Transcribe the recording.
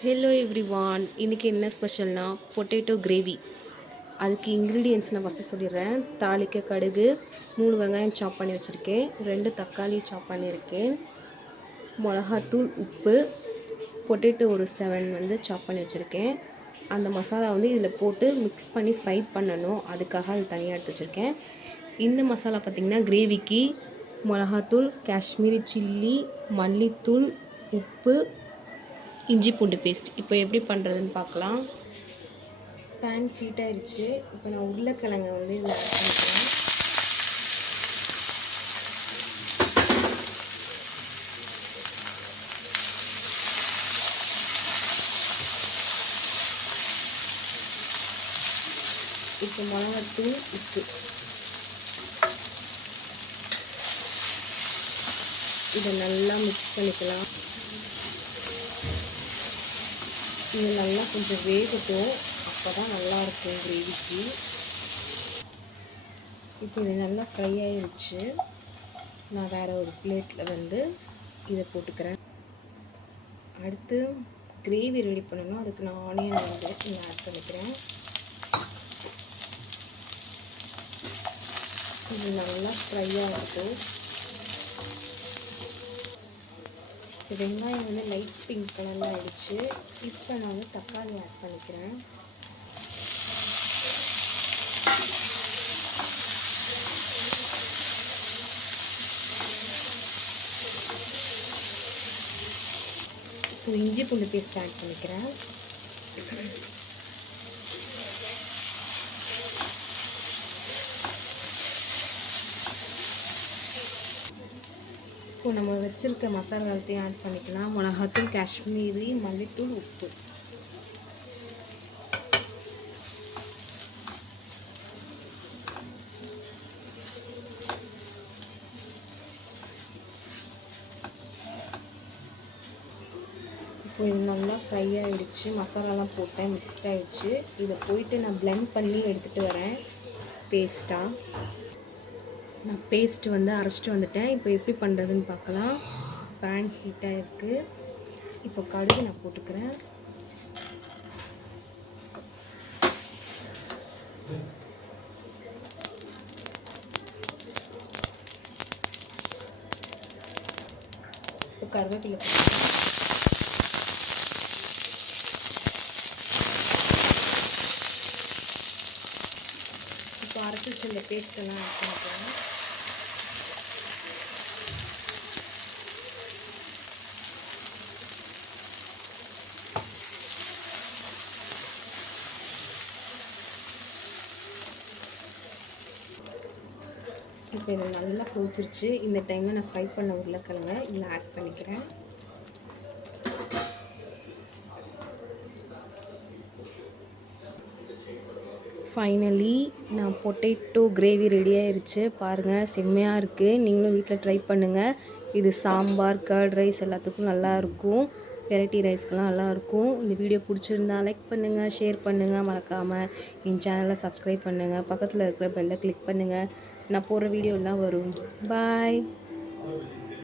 Hello everyone, இன்றைக்கி என்ன ஸ்பெஷல்னா potato gravy. அதுக்கு இன்க்ரீடியன்ட்ஸ் நான் ஃபஸ்ட்டு சொல்லிடுறேன். தாளிக்க கடுகு, 3 வெங்காயம் சாப் பண்ணி வச்சுருக்கேன், 2 தக்காளி சாப் பண்ணியிருக்கேன், மிளகாத்தூள், உப்பு, பொட்டேட்டோ ஒரு 7 வந்து சாப் பண்ணி வச்சுருக்கேன். அந்த மசாலா வந்து இதில் போட்டு மிக்ஸ் பண்ணி ஃப்ரை பண்ணணும், அதுக்காக அது தனியாக எடுத்து வச்சுருக்கேன். இந்த மசாலா பார்த்திங்கன்னா கிரேவிக்கு மிளகாத்தூள், காஷ்மீரி சில்லி, மல்லித்தூள், உப்பு, இஞ்சி பூண்டு பேஸ்ட். இப்போ எப்படி பண்ணுறதுன்னு பார்க்கலாம். பேன் ஹீட் ஆகிடுச்சு. இப்போ நான் உருளைக்கிழங்கை வந்து இதில் ஆட் பண்ணிக்கிறேன். இப்போ மிளகாத்தூள், உப்பு இதை நல்லா மிக்ஸ் பண்ணிக்கலாம். இது நல்லா கொஞ்சம் வேகட்டும், அப்போ தான் நல்லாயிருக்கும் கிரேவிக்கு. இப்போ இது நல்லா ஃப்ரை ஆகிடுச்சு. நான் வேறு ஒரு பிளேட்டில் வந்து இதை போட்டுக்கிறேன். அடுத்து கிரேவி ரெடி பண்ணணும். அதுக்கு நான் ஆனியன் வந்து இங்கே ஆட் பண்ணிக்கிறேன். இது நல்லா ஃப்ரை ஆகட்டும். வெங்காயம் வந்து லைட் பிங்க் கலரில் ஆகிடுச்சு. இப்போ நான் வந்து தக்காளி ஆட் பண்ணிக்கிறேன். இப்போ இஞ்சி பூண்டு பேஸ்ட் ஆட் பண்ணிக்கிறேன். இப்போ நம்ம வச்சுருக்க மசாலா எல்லாத்தையும் ஆட் பண்ணிக்கலாம். மிளகாத்தூள், காஷ்மீரி, மல்லித்தூள், உப்பு. இப்போ இது நல்லா ஃப்ரை ஆகிடுச்சு. மசாலாலாம் போட்டேன், மிக்ஸ்ட் ஆகிடுச்சு. இதை போயிட்டு நான் பிளெண்ட் பண்ணி எடுத்துகிட்டு வரேன் பேஸ்ட்டாக. நான் பேஸ்ட்டு வந்து அரைச்சிட்டு வந்துட்டேன். இப்போ எப்படி பண்ணுறதுன்னு பார்க்கலாம். பேன் ஹீட்டாக இருக்குது. இப்போ கடுகு நான் போட்டுக்கிறேன். இப்போ கருவேப்பிலை போட்டுக்கிறேன். இப்போ அரைச்சி வச்சிருந்த பேஸ்ட்டெல்லாம் ஆட் பண்ணிக்கிறேன். இப்போ இதை நல்லா கொதிச்சிருச்சு. இந்த டைமில் நான் ஃப்ரை பண்ண உருளைக்கிழங்க இதில் ஆட் பண்ணிக்கிறேன். ஃபைனலி நான் பொட்டேட்டோ கிரேவி ரெடி ஆயிடுச்சு. பாருங்கள், செம்மையாக இருக்குது. நீங்களும் வீட்டில் ட்ரை பண்ணுங்கள். இது சாம்பார், கர்ட் ரைஸ் எல்லாத்துக்கும் நல்லாயிருக்கும். வெரைட்டி ரைஸ்க்கெலாம் நல்லாயிருக்கும். இந்த வீடியோ பிடிச்சிருந்தா லைக் பண்ணுங்கள், ஷேர் பண்ணுங்கள், மறக்காமல் என் சேனலை சப்ஸ்கிரைப் பண்ணுங்கள். பக்கத்தில் இருக்கிற பெல்லை கிளிக் பண்ணுங்கள். நான் போடுற வீடியோலாம் வரும். பாய்.